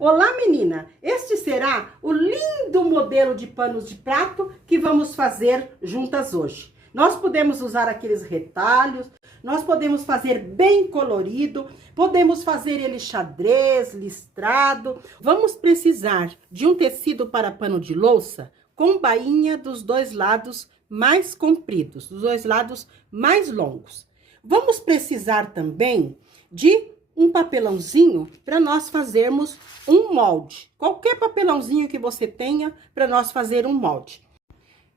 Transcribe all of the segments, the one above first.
Olá, menina! Este será o lindo modelo de panos de prato que vamos fazer juntas hoje. Nós podemos usar aqueles retalhos, nós podemos fazer bem colorido, podemos fazer ele xadrez, listrado. Vamos precisar de um tecido para pano de louça com bainha dos dois lados mais compridos, dos dois lados mais longos. Vamos precisar também de um papelãozinho para nós fazermos um molde. Qualquer papelãozinho que você tenha para nós fazer um molde.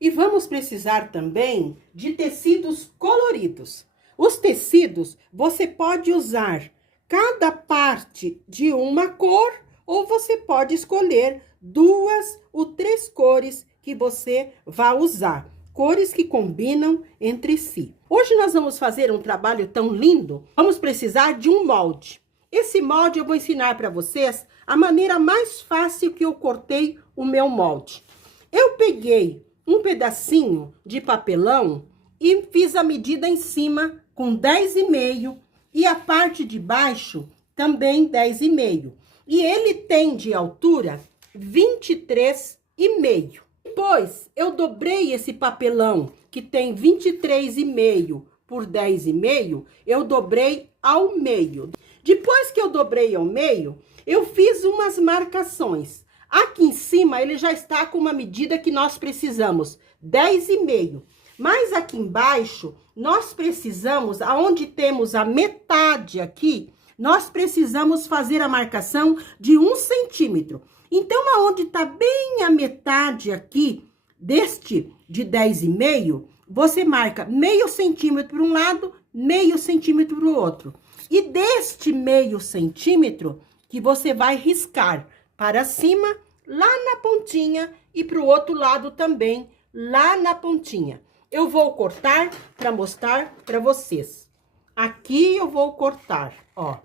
E vamos precisar também de tecidos coloridos. Os tecidos, você pode usar cada parte de uma cor ou você pode escolher 2 ou 3 cores que você vai usar. Cores que combinam entre si. Hoje nós vamos fazer um trabalho tão lindo, vamos precisar de um molde. Esse molde eu vou ensinar para vocês a maneira mais fácil que eu cortei o meu molde. Eu peguei um pedacinho de papelão e fiz a medida em cima com 10,5 e a parte de baixo também 10,5. E ele tem de altura 23,5. Depois, eu dobrei esse papelão, que tem 23,5 por 10,5, eu dobrei ao meio. Depois que eu dobrei ao meio, eu fiz umas marcações. Aqui em cima, ele já está com uma medida que nós precisamos, 10,5. Mas aqui embaixo, nós precisamos, aonde temos a metade aqui, nós precisamos fazer a marcação de 1 centímetro. Então, aonde está bem a metade aqui deste de 10,5, você marca meio centímetro para um lado, meio centímetro para o outro. E deste meio centímetro que você vai riscar para cima, lá na pontinha, e para o outro lado também, lá na pontinha. Eu vou cortar para mostrar para vocês. Aqui eu vou cortar, ó.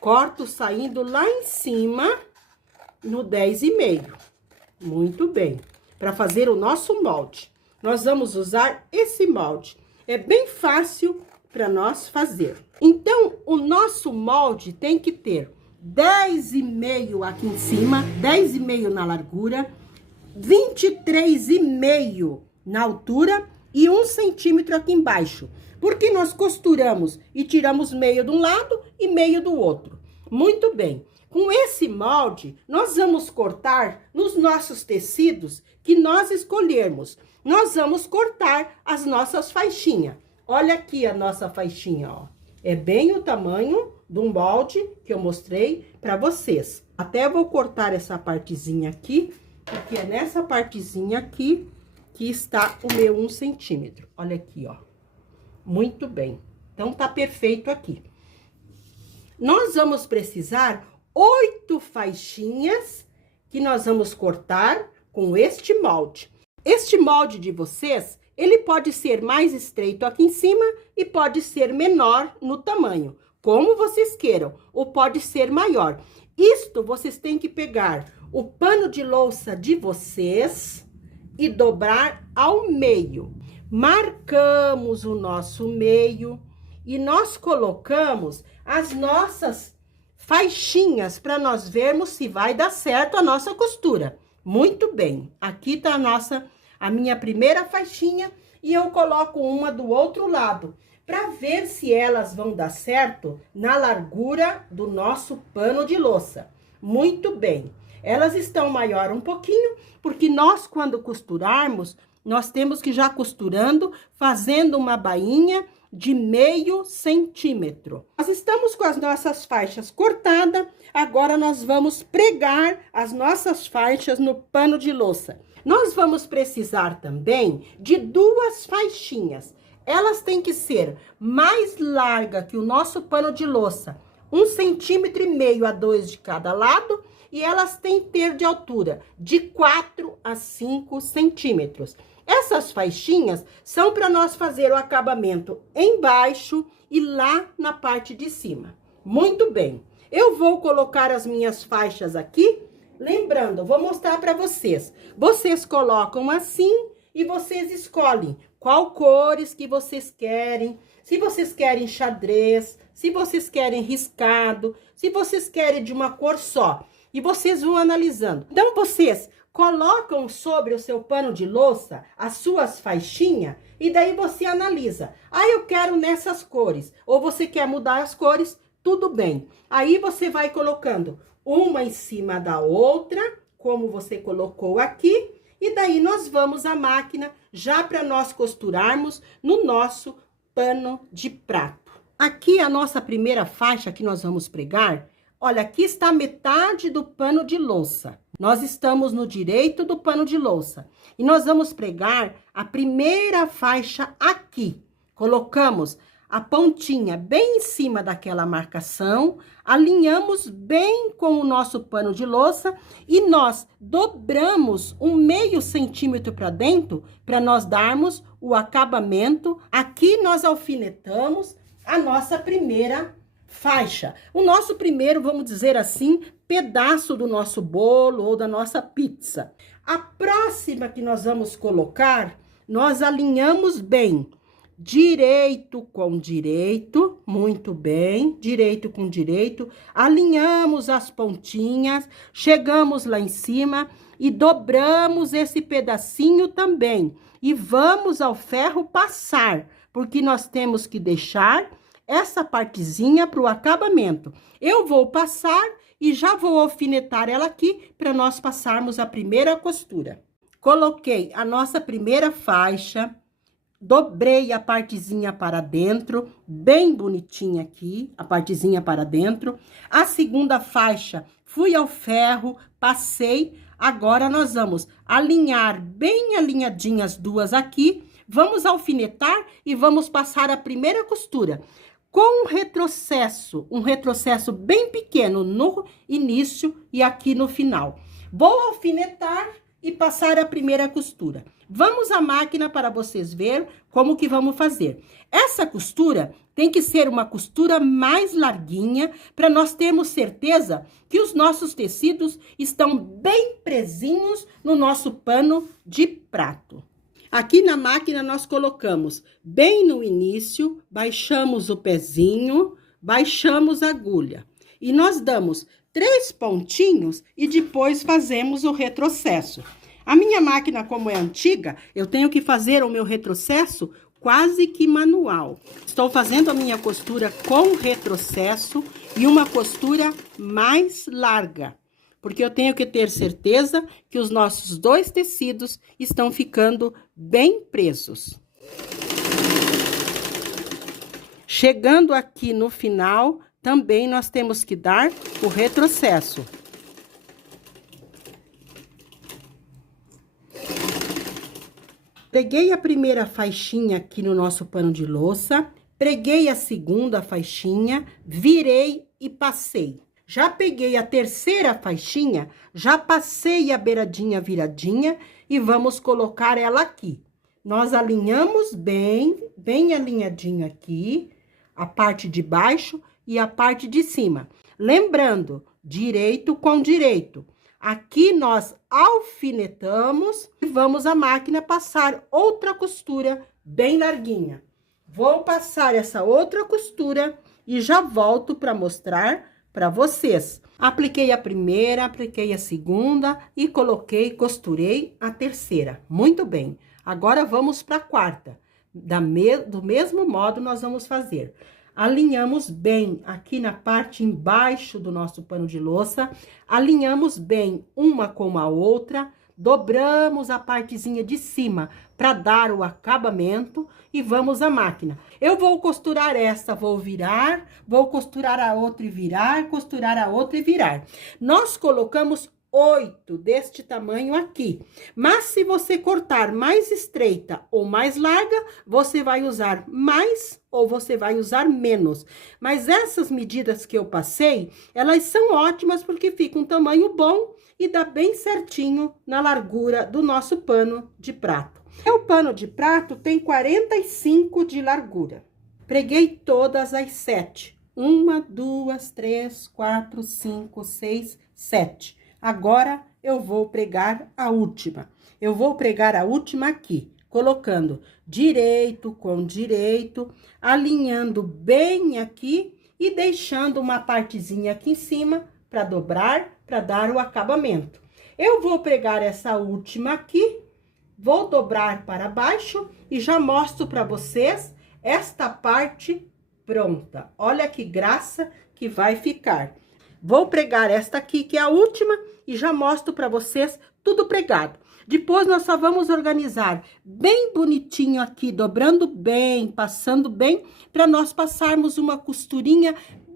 Corto saindo lá em cima, no 10,5. Muito bem. Para fazer o nosso molde, nós vamos usar esse molde. É bem fácil para nós fazer. Então, o nosso molde tem que ter 10,5 aqui em cima, 10,5 na largura, 23,5 na altura e 1 centímetro aqui embaixo. Porque nós costuramos e tiramos meio de um lado e meio do outro. Muito bem. Com esse molde, nós vamos cortar nos nossos tecidos que nós escolhermos. Nós vamos cortar as nossas faixinhas. Olha aqui a nossa faixinha, ó. É bem o tamanho do molde que eu mostrei para vocês. Até vou cortar essa partezinha aqui, porque é nessa partezinha aqui que está o meu 1 centímetro. Olha aqui, ó. Muito bem. Então, tá perfeito aqui. Nós vamos precisar 8 faixinhas que nós vamos cortar com este molde. Este molde de vocês, ele pode ser mais estreito aqui em cima e pode ser menor no tamanho, como vocês queiram, ou pode ser maior. Isto vocês têm que pegar o pano de louça de vocês e dobrar ao meio. Marcamos o nosso meio e nós colocamos as nossas faixinhas para nós vermos se vai dar certo a nossa costura. Muito bem. Aqui tá a minha primeira faixinha e eu coloco uma do outro lado para ver se elas vão dar certo na largura do nosso pano de louça. Muito bem. Elas estão maior um pouquinho, porque nós, quando costurarmos, nós temos que já costurando, fazendo uma bainha de meio centímetro. Nós estamos com as nossas faixas cortadas, agora nós vamos pregar as nossas faixas no pano de louça. Nós vamos precisar também de 2 faixinhas. Elas têm que ser mais larga que o nosso pano de louça, 1,5 centímetro a 2 de cada lado, e elas têm que ter de altura de 4 a 5 centímetros. Essas faixinhas são para nós fazer o acabamento embaixo e lá na parte de cima. Muito bem. Eu vou colocar as minhas faixas aqui. Lembrando, vou mostrar para vocês. Vocês colocam assim e vocês escolhem qual cores que vocês querem. Se vocês querem xadrez, se vocês querem riscado, se vocês querem de uma cor só. e vocês vão analisando. Então, vocês colocam sobre o seu pano de louça as suas faixinhas e daí você analisa. Ah, eu quero nessas cores. Ou você quer mudar as cores, tudo bem. Aí você vai colocando uma em cima da outra, como você colocou aqui. E daí nós vamos à máquina já para nós costurarmos no nosso pano de prato. Aqui a nossa primeira faixa que nós vamos pregar. Olha, aqui está a metade do pano de louça. Nós estamos no direito do pano de louça. E nós vamos pregar a primeira faixa aqui. Colocamos a pontinha bem em cima daquela marcação, alinhamos bem com o nosso pano de louça e nós dobramos 1/2 centímetro para dentro para nós darmos o acabamento. Aqui nós alfinetamos a nossa primeira faixa. O nosso primeiro, vamos dizer assim, pedaço do nosso bolo ou da nossa pizza. A próxima que nós vamos colocar, nós alinhamos bem. Direito com direito, muito bem, direito com direito, alinhamos as pontinhas, chegamos lá em cima e dobramos esse pedacinho também. E vamos ao ferro passar, porque nós temos que deixar essa partezinha para o acabamento. Eu vou passar e já vou alfinetar ela aqui para nós passarmos a primeira costura. Coloquei a nossa primeira faixa. Dobrei a partezinha para dentro, bem bonitinha aqui, a partezinha para dentro. A segunda faixa, fui ao ferro, passei. Agora, nós vamos alinhar bem alinhadinhas as duas aqui. Vamos alfinetar e vamos passar a primeira costura. Com um retrocesso bem pequeno no início e aqui no final. Vou alfinetar e passar a primeira costura. Vamos à máquina para vocês verem como que vamos fazer. Essa costura tem que ser uma costura mais larguinha para nós termos certeza que os nossos tecidos estão bem presinhos no nosso pano de prato. Aqui na máquina nós colocamos bem no início, baixamos o pezinho, baixamos a agulha. E nós damos 3 pontinhos e depois fazemos o retrocesso. A minha máquina, como é antiga, eu tenho que fazer o meu retrocesso quase que manual. Estou fazendo a minha costura com retrocesso e uma costura mais larga, porque eu tenho que ter certeza que os nossos 2 tecidos estão ficando bem presos. Chegando aqui no final, também nós temos que dar o retrocesso. Preguei a primeira faixinha aqui no nosso pano de louça, preguei a segunda faixinha, virei e passei. Já peguei a terceira faixinha, já passei a beiradinha viradinha e vamos colocar ela aqui. Nós alinhamos bem alinhadinho aqui, a parte de baixo e a parte de cima. Lembrando, direito com direito. Aqui nós alfinetamos e vamos à máquina passar outra costura bem larguinha. Vou passar essa outra costura e já volto para mostrar para vocês. Apliquei a primeira, apliquei a segunda e costurei a terceira. Muito bem. Agora vamos para a quarta. Do mesmo modo nós vamos fazer. Alinhamos bem aqui na parte embaixo do nosso pano de louça, alinhamos bem uma com a outra, dobramos a partezinha de cima para dar o acabamento e vamos à máquina. Eu vou costurar essa, vou virar, vou costurar a outra e virar, costurar a outra e virar. Nós colocamos 8 deste tamanho aqui, mas se você cortar mais estreita ou mais larga, você vai usar mais ou você vai usar menos. Mas essas medidas que eu passei, elas são ótimas porque fica um tamanho bom e dá bem certinho na largura do nosso pano de prato. O pano de prato tem 45 de largura. Preguei todas as 7. 1, 2, 3, 4, 5, 6, 7. Agora, eu vou pregar a última. Eu vou pregar a última aqui, colocando direito com direito, alinhando bem aqui e deixando uma partezinha aqui em cima para dobrar, para dar o acabamento. Eu vou pregar essa última aqui, vou dobrar para baixo e já mostro para vocês esta parte pronta. Olha que graça que vai ficar. Vou pregar esta aqui, que é a última, e já mostro para vocês tudo pregado. Depois, nós só vamos organizar bem bonitinho aqui, dobrando bem, passando bem, para nós passarmos uma costurinha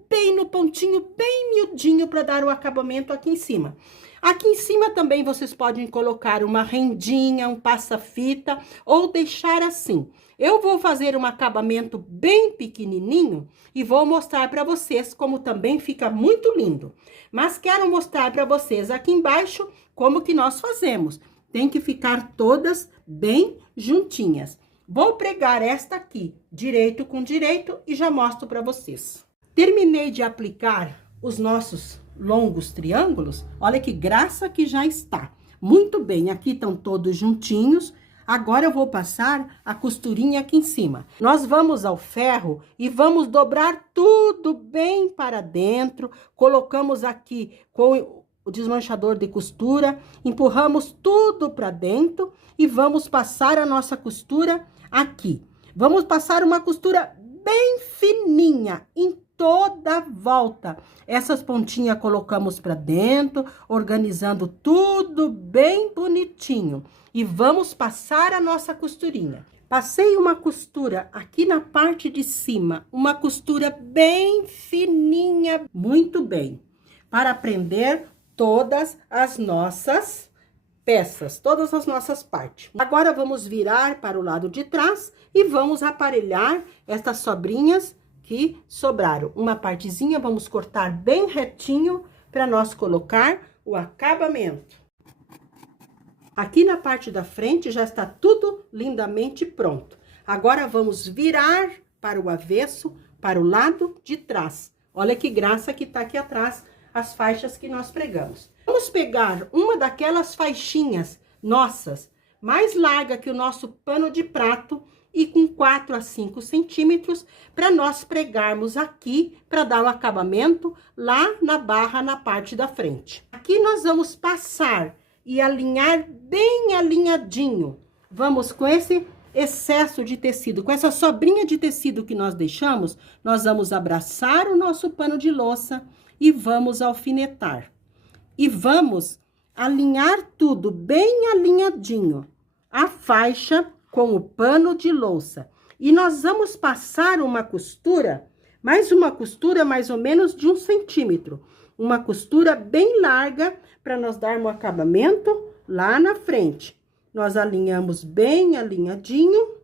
bem no pontinho, bem miudinho, para dar o acabamento aqui em cima. Aqui em cima também vocês podem colocar uma rendinha, um passa-fita, ou deixar assim. Eu vou fazer um acabamento bem pequenininho e vou mostrar para vocês como também fica muito lindo. Mas quero mostrar para vocês aqui embaixo como que nós fazemos. Tem que ficar todas bem juntinhas. Vou pregar esta aqui, direito com direito, e já mostro para vocês. Terminei de aplicar os nossos longos triângulos. Olha que graça que já está. Muito bem, aqui estão todos juntinhos. Agora eu vou passar a costurinha aqui em cima. Nós vamos ao ferro e vamos dobrar tudo bem para dentro. Colocamos aqui com o desmanchador de costura, empurramos tudo para dentro e vamos passar a nossa costura aqui. Vamos passar uma costura bem fininha em toda a volta. Essas pontinhas colocamos para dentro, organizando tudo bem bonitinho. E vamos passar a nossa costurinha. Passei uma costura aqui na parte de cima, uma costura bem fininha, muito bem, para prender todas as nossas peças, todas as nossas partes. Agora, vamos virar para o lado de trás e vamos aparelhar estas sobrinhas que sobraram. Uma partezinha, vamos cortar bem retinho para nós colocar o acabamento. Aqui na parte da frente já está tudo lindamente pronto. Agora, vamos virar para o avesso, para o lado de trás. Olha que graça que tá aqui atrás as faixas que nós pregamos. Vamos pegar uma daquelas faixinhas nossas, mais larga que o nosso pano de prato e com 4 a 5 centímetros, para nós pregarmos aqui, para dar o acabamento lá na barra, na parte da frente. Aqui nós vamos passar e alinhar bem alinhadinho. Vamos com esse excesso de tecido, com essa sobrinha de tecido que nós deixamos, nós vamos abraçar o nosso pano de louça e vamos alfinetar. E vamos alinhar tudo bem alinhadinho, a faixa com o pano de louça. E nós vamos passar uma costura mais ou menos de 1 centímetro. Uma costura bem larga, para nós darmos acabamento lá na frente. Nós alinhamos bem alinhadinho.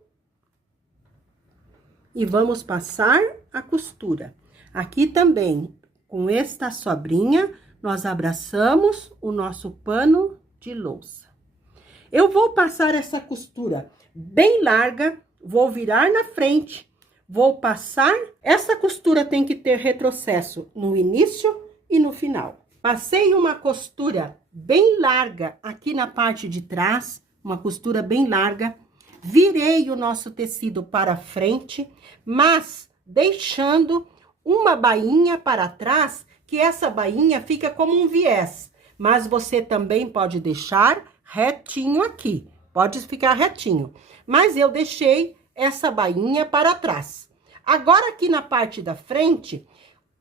E vamos passar a costura. Aqui também, com esta sobrinha, nós abraçamos o nosso pano de louça. Eu vou passar essa costura bem larga, vou virar na frente, vou passar. Essa costura tem que ter retrocesso no início e no final. Passei uma costura bem larga aqui na parte de trás, uma costura bem larga. Virei o nosso tecido para frente, mas deixando uma bainha para trás, que essa bainha fica como um viés. Mas você também pode deixar retinho aqui, pode ficar retinho. Mas eu deixei essa bainha para trás. Agora, aqui na parte da frente,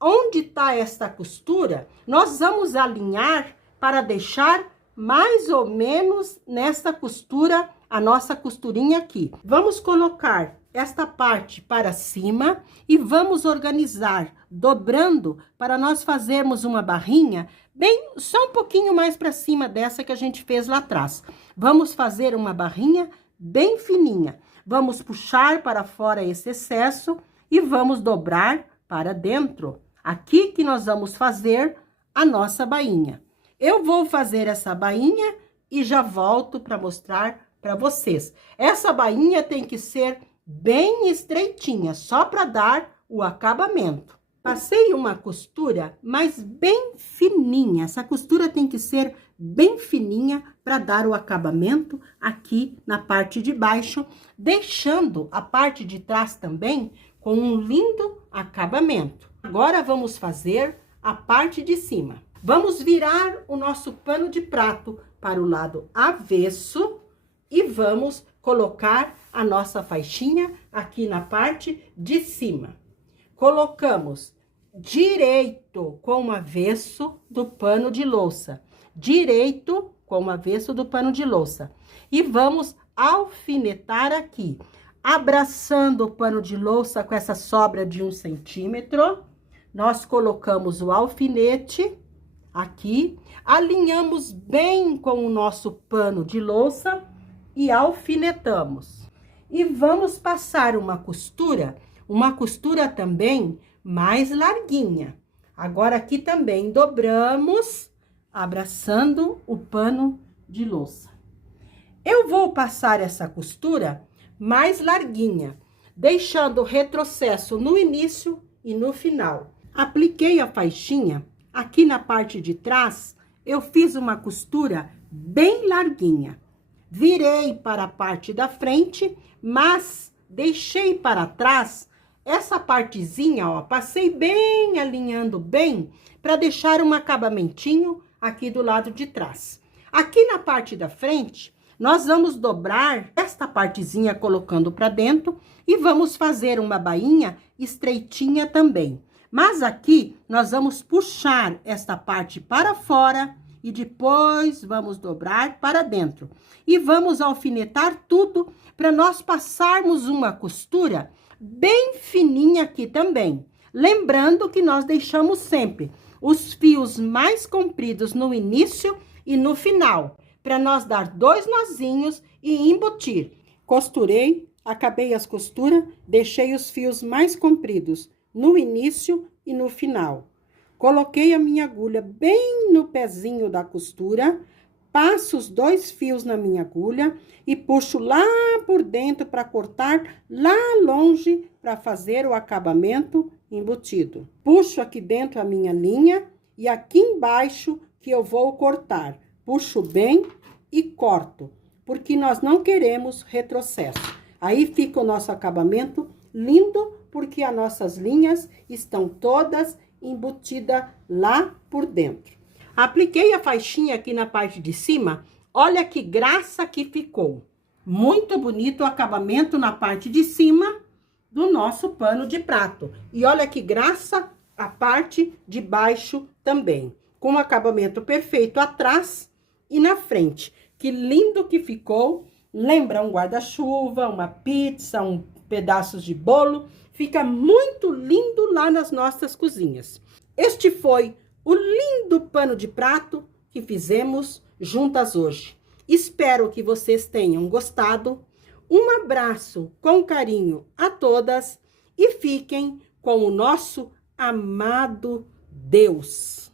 onde está esta costura, nós vamos alinhar para deixar mais ou menos nesta costura, a nossa costurinha aqui. Vamos colocar esta parte para cima e vamos organizar, dobrando, para nós fazermos uma barrinha bem, só um pouquinho mais para cima dessa que a gente fez lá atrás. Vamos fazer uma barrinha bem fininha. Vamos puxar para fora esse excesso e vamos dobrar para dentro. Aqui que nós vamos fazer a nossa bainha. Eu vou fazer essa bainha e já volto para mostrar para vocês. Essa bainha tem que ser bem estreitinha, só para dar o acabamento. Passei uma costura, mas bem fininha. Essa costura tem que ser bem fininha para dar o acabamento aqui na parte de baixo, deixando a parte de trás também com um lindo acabamento. Agora, vamos fazer a parte de cima. Vamos virar o nosso pano de prato para o lado avesso e vamos colocar a nossa faixinha aqui na parte de cima. Colocamos direito com o avesso do pano de louça. Direito com o avesso do pano de louça. E vamos alfinetar aqui, abraçando o pano de louça com essa sobra de 1 centímetro. Nós colocamos o alfinete aqui, alinhamos bem com o nosso pano de louça e alfinetamos. E vamos passar uma costura também mais larguinha. Agora, aqui também dobramos, abraçando o pano de louça. Eu vou passar essa costura mais larguinha, deixando o retrocesso no início e no final. Apliquei a faixinha, aqui na parte de trás, eu fiz uma costura bem larguinha. Virei para a parte da frente, mas deixei para trás essa partezinha, ó, passei bem, alinhando bem, para deixar um acabamentinho aqui do lado de trás. Aqui na parte da frente, nós vamos dobrar esta partezinha colocando para dentro e vamos fazer uma bainha estreitinha também. Mas aqui, nós vamos puxar esta parte para fora e depois vamos dobrar para dentro. E vamos alfinetar tudo para nós passarmos uma costura bem fininha aqui também. Lembrando que nós deixamos sempre os fios mais compridos no início e no final, para nós dar 2 nozinhos e embutir. Costurei, acabei as costuras, deixei os fios mais compridos no início e no final. Coloquei a minha agulha bem no pezinho da costura, passo os 2 fios na minha agulha e puxo lá por dentro para cortar lá longe para fazer o acabamento embutido. Puxo aqui dentro a minha linha e aqui embaixo que eu vou cortar. Puxo bem e corto, porque nós não queremos retrocesso. Aí fica o nosso acabamento lindo, porque as nossas linhas estão todas embutidas lá por dentro. Apliquei a faixinha aqui na parte de cima, olha que graça que ficou. Muito bonito o acabamento na parte de cima do nosso pano de prato. E olha que graça a parte de baixo também, com o acabamento perfeito atrás e na frente. Que lindo que ficou, lembra um guarda-chuva, uma pizza, pedaços de bolo. Fica muito lindo lá nas nossas cozinhas. Este foi o lindo pano de prato que fizemos juntas hoje. Espero que vocês tenham gostado. Um abraço com carinho a todas e fiquem com o nosso amado Deus.